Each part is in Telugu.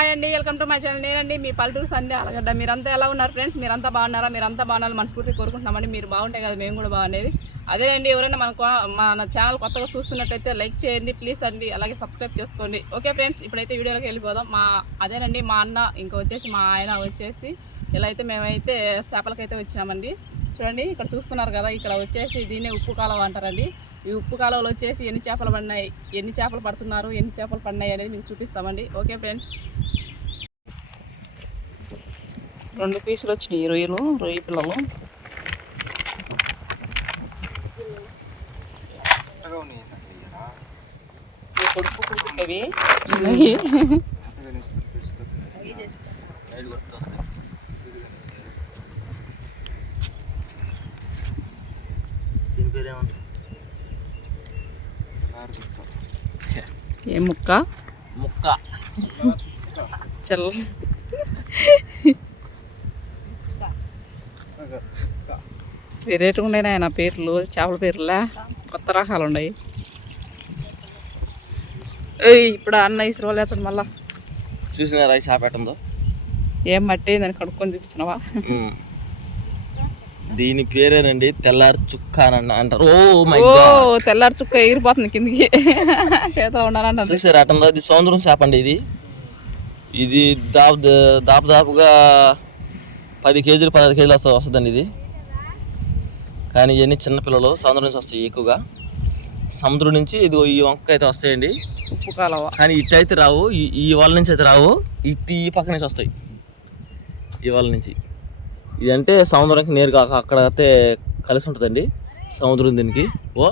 హాయ్ అండి వెల్కమ్ టు మై ఛానల్ నేనండి మీ పల్లెటూరు సంధ్య అలగడ్డ మీరంతా ఎలా ఉన్నారు ఫ్రెండ్స్ మీరంతా బాగున్నారా? మీరంతా బాగున్నారు మనస్ఫూర్తి కోరుకుంటున్నామండి. మీరు బాగుంటే కదా మేము కూడా బాగునేది అదే అండి ఎవరైనా మన మన ఛానల్ కొత్తగా చూస్తున్నట్టయితే లైక్ చేయండి ప్లీజ్ అండి. అలాగే సబ్స్క్రైబ్ చేసుకోండి. ఓకే ఫ్రెండ్స్ ఇప్పుడైతే వీడియోలోకి వెళ్ళిపోదాం. మా అదేనండి మా అన్న ఇంకా వచ్చేసి మా ఆయన వచ్చేసి ఇలా అయితే మేమైతే చేపలకైతే వచ్చినామండి. చూడండి ఇక్కడ చూస్తున్నారు కదా ఇక్కడ వచ్చేసి దీన్నే ఉప్పు కాలువ అంటారండి. ఈ ఉప్పు కాలువలో వచ్చేసి ఎన్ని చేపలు పడినాయి ఎన్ని చేపలు పడుతున్నారు ఎన్ని చేపలు పడినాయి అనేది మీకు చూపిస్తామండి. Okay friends? రెండు పీసులు వచ్చినాయి రొయ్యలు రొయ్య పిల్లలు. కొడుకు చిన్నవి. దీని పేరు ఏమంటారు ఏ ముక్క? ముక్క. చెల్. వెరైటీగా ఉన్నాయి నా పేర్లు చేపల పేర్లా? కొత్త రకాలు ఉన్నాయి. ఇప్పుడు అన్న ఇసురులేచండి మళ్ళా. చూసినారా చేప ఏం మట్టి దాన్ని కడుక్కొని చూపించినవా? దీని పేరేనండి తెల్లారి చుక్క అని అన్న- అంటారు. Oh my god. తెల్లారి చుక్క ఎగిరిపోతుంది కిందికి. చేతిలో ఉండాలంటే చూసారా ఎట్టుందో ఇది? సముద్రం చేప అండి ఇది. ఇది దాపు దాపు దాపుగా పది కేజీలు పదహారు కేజీలు వస్తుంది వస్తుందండి ఇది. కానీ ఇవన్నీ చిన్నపిల్లలు సముద్రం నుంచి వస్తాయి ఎక్కువగా. సముద్రం నుంచి ఇది ఈ వంక అయితే వస్తాయండి. ఉప్పు కాలవ. కానీ ఇటు అయితే రావు ఈ ఈ వాళ్ళ నుంచి అయితే రావు ఇటు ఈ పక్క నుంచి వస్తాయి. ఈ వాళ్ళ నుంచి. ఇదంటే సముద్రానికి నేరుగా అక్కడ అయితే కలిసి ఉంటుందండి. సముద్రం దీనికి. ఓ.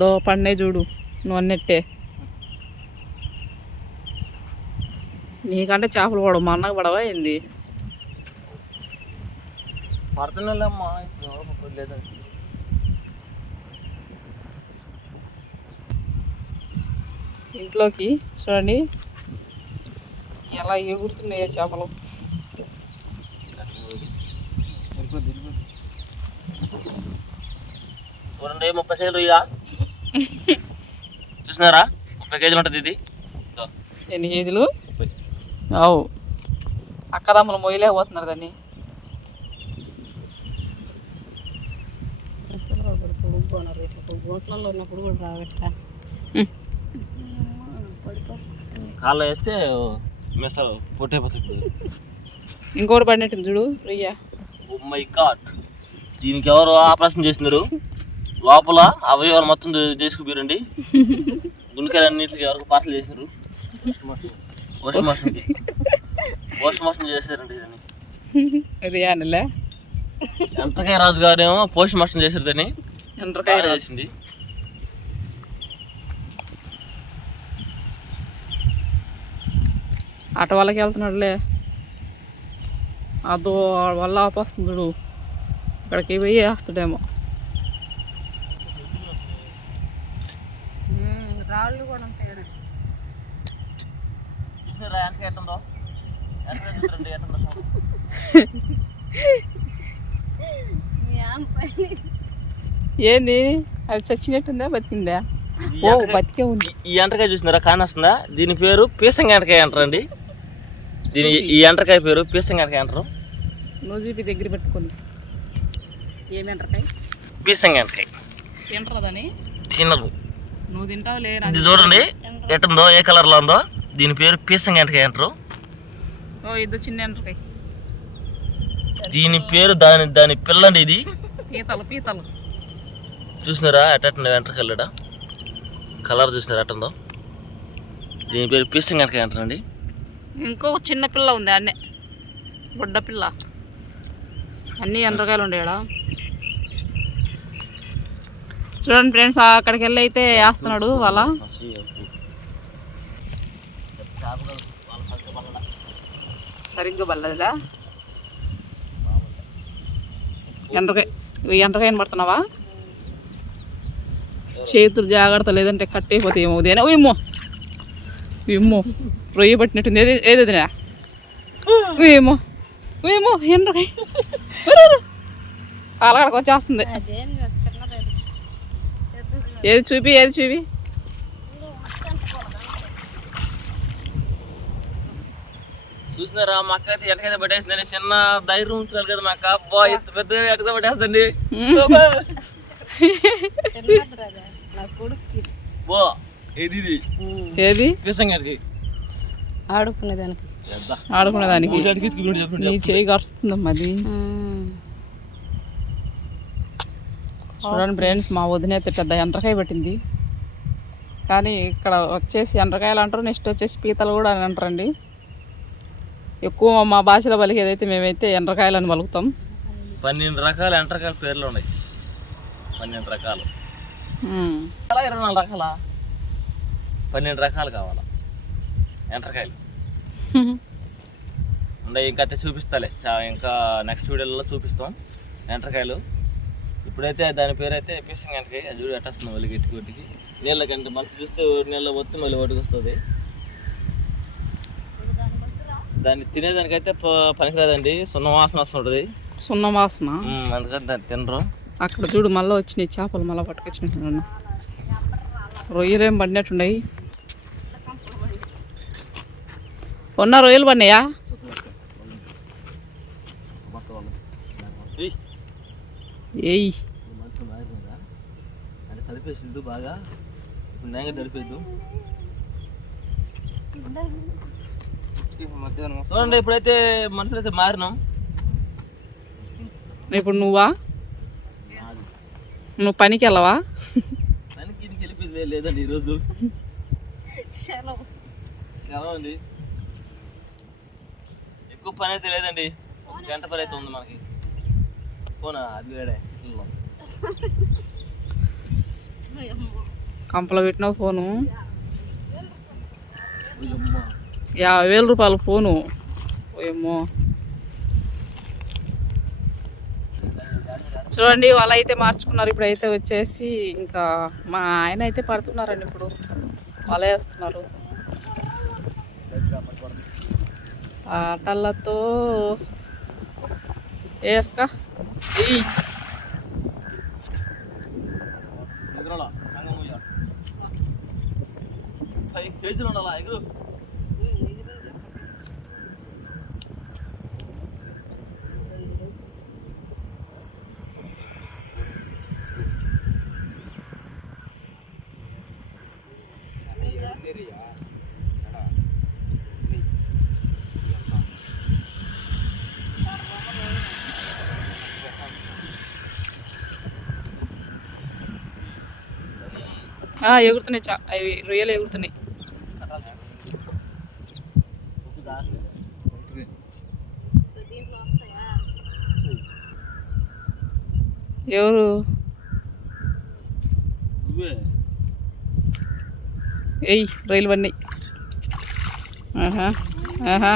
దో పన్నే చూడు నువ్వు అన్నట్టే. నీకంటే చేపలు పడవు మా అన్నకు పడవా ఏంది? పడుతున్నామ్మా ఇప్పుడు లేదండి ఇంట్లోకి చూడండి. ఎలా ఎగురుతున్నాయో చేపలు. చూడండి ముప్పై కేజీలు ఇయ్యా. చూసినారా? ముప్పై కేజీలు ఉంటుంది ఇది. ఇదో. ఎన్ని కేజీలు? అవు. అక్కదమ్ములు మొయ్యలేకపోతున్నారు దాన్ని. కాళ్ళు వేస్తే మిస్తారు పొట్టైపోతుంది ఇంకోటి పడినట్టుంది చూడు రొయ్య. ఓ మై గాడ్ దీనికి ఎవరు ఆపరేషన్ చేసినారు లోపల అవయవాలు మొత్తం చేసుకుపోయారండి. గుండెకాయలు అన్నింటికి ఎవరికి పార్సల్ చేసినారు పోస్ట్ మాస్టర్కి పోస్ట్ మాస్టర్ చేశారండి దాన్ని ఎంతకాయ రాజు గారేమో పోస్ట్ మాస్టర్ చేశారు దాన్ని బాగా చేసింది. ఆట వాళ్ళకి వెళ్తున్నాడులే. అదో వల్ల ఆపొస్తుంది చూడు. ఇక్కడికి పోయి వేస్తాడేమో. రాళ్ళు కూడా ఏంది? అది చచ్చినట్టుందా బతికిందా? ఓ బతికే ఉంది. ఈ- ఈ ఎంటకాయ చూసినారా? కానొస్తుందా? దీని పేరు పీసంగ ఎంటకాయ అంటారండి. దీని ఈ ఎంటకాయ పేరు? పీసంగ ఎంటకాయ అంటారు నువ్వు చూపి దగ్గర పెట్టుకుంది ఏమి ఎంటకాయ పీసంగ ఎంటకాయ తింటరదని తినరు. నువ్వు తింటావు లే ఇది చూడండి. ఎట్టుందో ఏ కలర్లో ఉందో. దీని పేరు పీసంగ ఎంటకాయ అంటారు ఓ ఇది చిన్న ఎంటకాయ దీని పేరు దాని దాని పిల్లండి ఇది. పీతలు పీతలు. చూసినారా? ఎట్ట వెంట్రకల్లడ కలర్ చూసినారా? ఎట్టుందో. దీని పేరు పీసంగ అంటారండి ఇంకో చిన్న పిల్ల ఉంది అన్నే. బుడ్డ పిల్ల. అన్నీ ఎండ్రకాయలు ఉండేడా? చూడండి ఫ్రెండ్స్ అక్కడికి వెళ్ళి అయితే వేస్తున్నాడు వాళ్ళ. సరిగ్గా బల్లదిలా ఎండ్రకాయ ఎండ్రకాయని పడుతున్నావా? చేతులు జాగ్రత్త లేదంటే కట్టేపోతే ఏమో ఉదయం ఏమో ఏమో రొయ్య పట్టినట్టుంది ఏది ఏది ఏమో ఏమో ఎండ్రకాయ కాలగడకు వచ్చేస్తుంది. ఏది చూపి ఏది చూపి? చూసినారా మా అక్క అయితే ఎటకైతే పట్టేసిందండి? చిన్న ధైర్యం ఉంచాలి కదా మా అక్క. అబ్బా ఇంత పెద్ద ఎటకైతే పట్టేస్తుంది బో ఇది ఇది? ఏది? పిసంగాడికి ఆడుకునేదానికి. ఆడుకునేదానికి. నీ చేయి కరుస్తుందమ్మా అది. చూడండి ఫ్రెండ్స్ మా వదిన అయితే పెద్ద ఎండ్రకాయ పెట్టింది. కానీ ఇక్కడ వచ్చేసి ఎండ్రకాయలు అంటారు నెక్స్ట్ వచ్చేసి పీతలు కూడా అని అంటారండి. ఎక్కువ మా భాషలో పలికేదైతే మేమైతే ఎండ్రకాయలు అని పలుకుతాం. పన్నెండు రకాల ఎంటరకాల పేర్లు ఉన్నాయి. పన్నెండు రకాలు. ఇరవై నాలుగు రకాల? పన్నెండు రకాలు కావాలా? ఎంటరకాయలు ఇంకా అయితే చూపిస్తాలే. ఇంకా నెక్స్ట్ వీడియోలో చూపిస్తాం. ఎంటరకాయలు ఇప్పుడైతే దాని పేరు అయితే పిసింగ్ ఎంటకాయ అది చూడు ఎట్టేస్తుంది మళ్ళీ గట్టి కొట్టికి నీళ్ళకంటే మనసు చూస్తే నీళ్ళ వస్తే మళ్ళీ ఒడ్డుకు వస్తుంది. దాన్ని తినేదానికైతే పనికిరాదండి. సున్న వాసన వస్తుంటుంది. సున్న వాసన? అందుకని దాన్ని తినరు. అక్కడ చూడు మళ్ళీ వచ్చినాయి చేపలు మళ్ళీ పట్టుకొచ్చినట్టున్నా రొయ్యలు పడినట్టున్నాయి. ఉన్న రొయ్యలు పడినాయా ఏయ్, తడిపేసిండు బాగా ఇప్పుడు తడిపేద్దు చూడండి ఇప్పుడైతే మనుషులు అయితే మారినాం ఇప్పుడు నువ్వా నువ్వు పనికి వెళ్ళవా దీనికి వెళ్ళిపోయింది లేదండి ఈరోజు సెలవు అండి ఎక్కువ పని అయితే లేదండి గంట పని అయితే ఉంది మనకి. పోనా అది వేడే. కంపలో పెట్టిన ఫోను. యాభై వేల రూపాయల ఫోను. ఏమో చూడండి వాళ్ళు అయితే మార్చుకున్నారు. ఇప్పుడు అయితే వచ్చేసి ఇంకా మా ఆయన అయితే పడుతున్నారండి ఇప్పుడు. వాళ్ళే వేస్తున్నారు. ఆటలతో వేసుకా కేజీలు ఉండాలా? ఎగురు. ఎగురుతున్నాయి చా అవి రొయ్యలు ఎగురుతున్నాయి. ఎవరు? ఎయ్ రొయ్యలు పడినాయి. ఆహా ఆహా.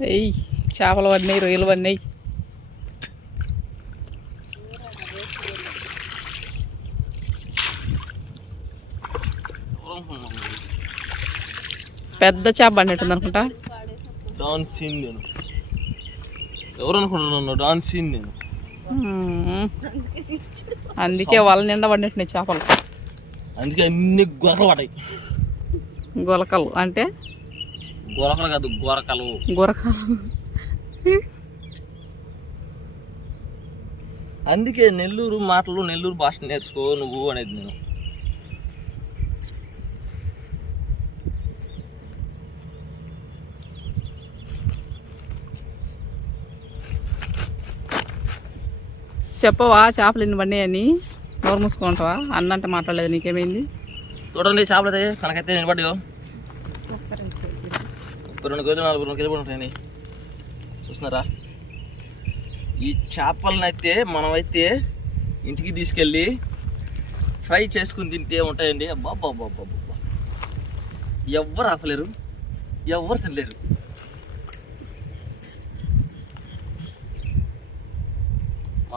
ఎయ్ చేపలు పడినాయి రొయ్యలు పడినాయి. పెద్ద చేప పడినట్టుంది అనుకుంటా. డాన్ సీన్ నేను. ఎవరు అనుకుంటున్నాను డాన్ సీన్ నేను. అందుకే వాళ్ళ నిండా పడినట్టున్నాయి చేపలు. అందుకే అన్ని గొరకలు పడ్డాయి. గొలకలు అంటే? గొరకలు కాదు గొరకలు. గురకలు. అందుకే నెల్లూరు మాటలు నెల్లూరు భాష నేర్చుకో నువ్వు అనేది నేను. చెప్పవా? చేపలు ఎన్ని పడినాయని నోరు మూసుకుంటావా? అన్న అంటే మాట్లాడలేదు నీకేమైంది? చూడండి చేపలు అయితే మనకైతే నిలబడ్డాయో ముప్పై రెండు కేజీలు నలభై రెండు కేజీలు ఉంటాయండి చూస్తున్నారా? ఈ చేపలను అయితే మనమైతే ఇంటికి తీసుకెళ్ళి ఫ్రై చేసుకుని తింటే ఉంటాయండి. అబ్బా బాబా బాబా ఎవ్వరు ఆపలేరు. ఎవ్వరు తినలేరు.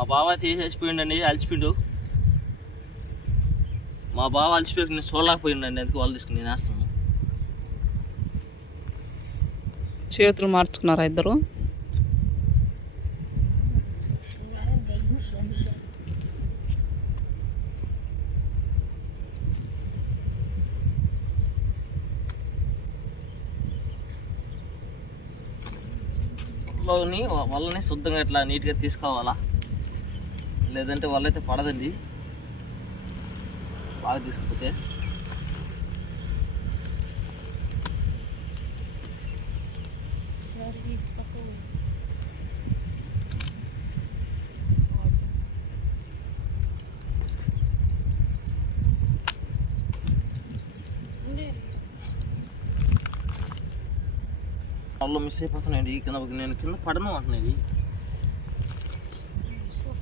మా బావ తీసేసిపోయిండండి అలసిపోయిండు. మా బావ అలసిపోయి నేను చూడలేకపోయిండండి అందుకు వాళ్ళు తీసుకుని నేను వేస్తాను. చేతులు మార్చుకున్నారా ఇద్దరు? లోని వల్లని శుద్ధంగా ఇట్లా నీట్గా తీసుకోవాలా? లేదంటే వాళ్ళైతే పడదండి. బాగా తీసుకపోతే. వాళ్ళు మిస్ అయిపోతున్నాయండి. కింద నేను కింద పడను అంటున్నాయి.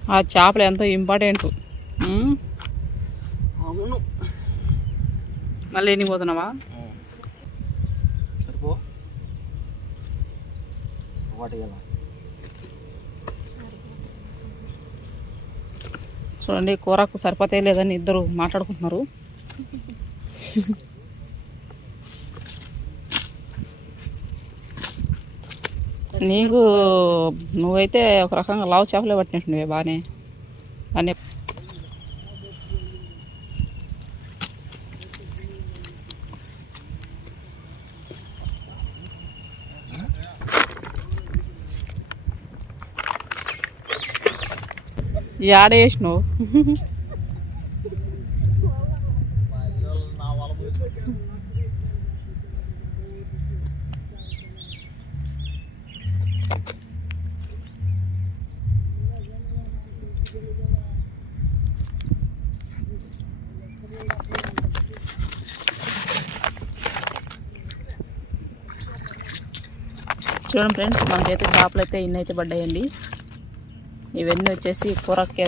ఆ చేపలు ఎంతో ఇంపార్టెంట్. అవును. మళ్ళీ ఎన్ని పోతున్నావా? సరిపో. చూడండి కూరకు సరిపోతే లేదని ఇద్దరు మాట్లాడుకుంటున్నారు. నీకు నువ్వైతే ఒక రకంగా లావు చేపలే పట్టినట్టువే బాగానే బాగానే యాడ వేసినావు? చూడండి ఫ్రెండ్స్ మనకైతే చేపలు అయితే ఇన్ని అయితే పడ్డాయండి. ఇవన్నీ వచ్చేసి కూరకే.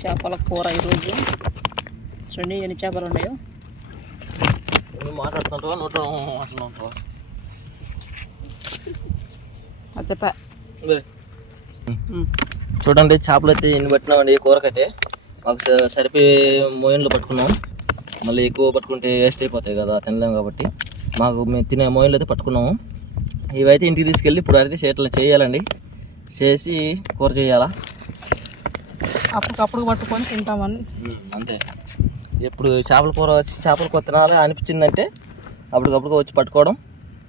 చేపల కూర ఈరోజు. చూడండి ఎన్ని చేపలు ఉన్నాయో. నువ్వు మాట్లాడుతుంటావా? నోట్లో మాట్లాడుతుంటావా చెప్పా. చూడండి చేపలు అయితే ఎన్ని పట్టినామండి కూరకైతే. మాకు స- సరిపోయే మోయిన్లు పట్టుకున్నాం. మళ్ళీ ఎక్కువ పట్టుకుంటే వేస్ట్ అయిపోతాయి కదా తినలేము కాబట్టి. మాకు మేము తినే మోయిన్లు అయితే పట్టుకున్నాము. ఇవైతే ఇంటికి తీసుకెళ్ళి ఇప్పుడు అయితే చేతులు చేయాలండి. చేసి కూర చేయాలా? అప్పటికప్పుడు పట్టుకొని తింటామని. అంతే. ఎప్పుడు చేపల కూర వచ్చి చేపల కూర తినాలి అనిపించిందంటే అప్పటికప్పుడు వచ్చి పట్టుకోవడం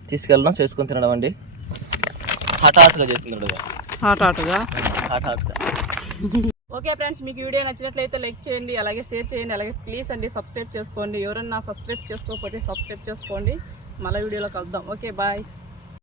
తీసుకెళ్ళడం చేసుకొని తినడం అండి. హాట్ హాట్గా హాట్ హాట్గా ఓకే ఫ్రెండ్స్ మీకు వీడియో నచ్చినట్లయితే లైక్ చేయండి అలాగే షేర్ చేయండి అలాగే ప్లీజ్ అండి సబ్స్క్రైబ్ చేసుకోండి. ఎవరన్నా సబ్స్క్రైబ్ చేసుకోకపోతే సబ్స్క్రైబ్ చేసుకోండి. మళ్ళీ వీడియోలో కలుద్దాం. Okay bye.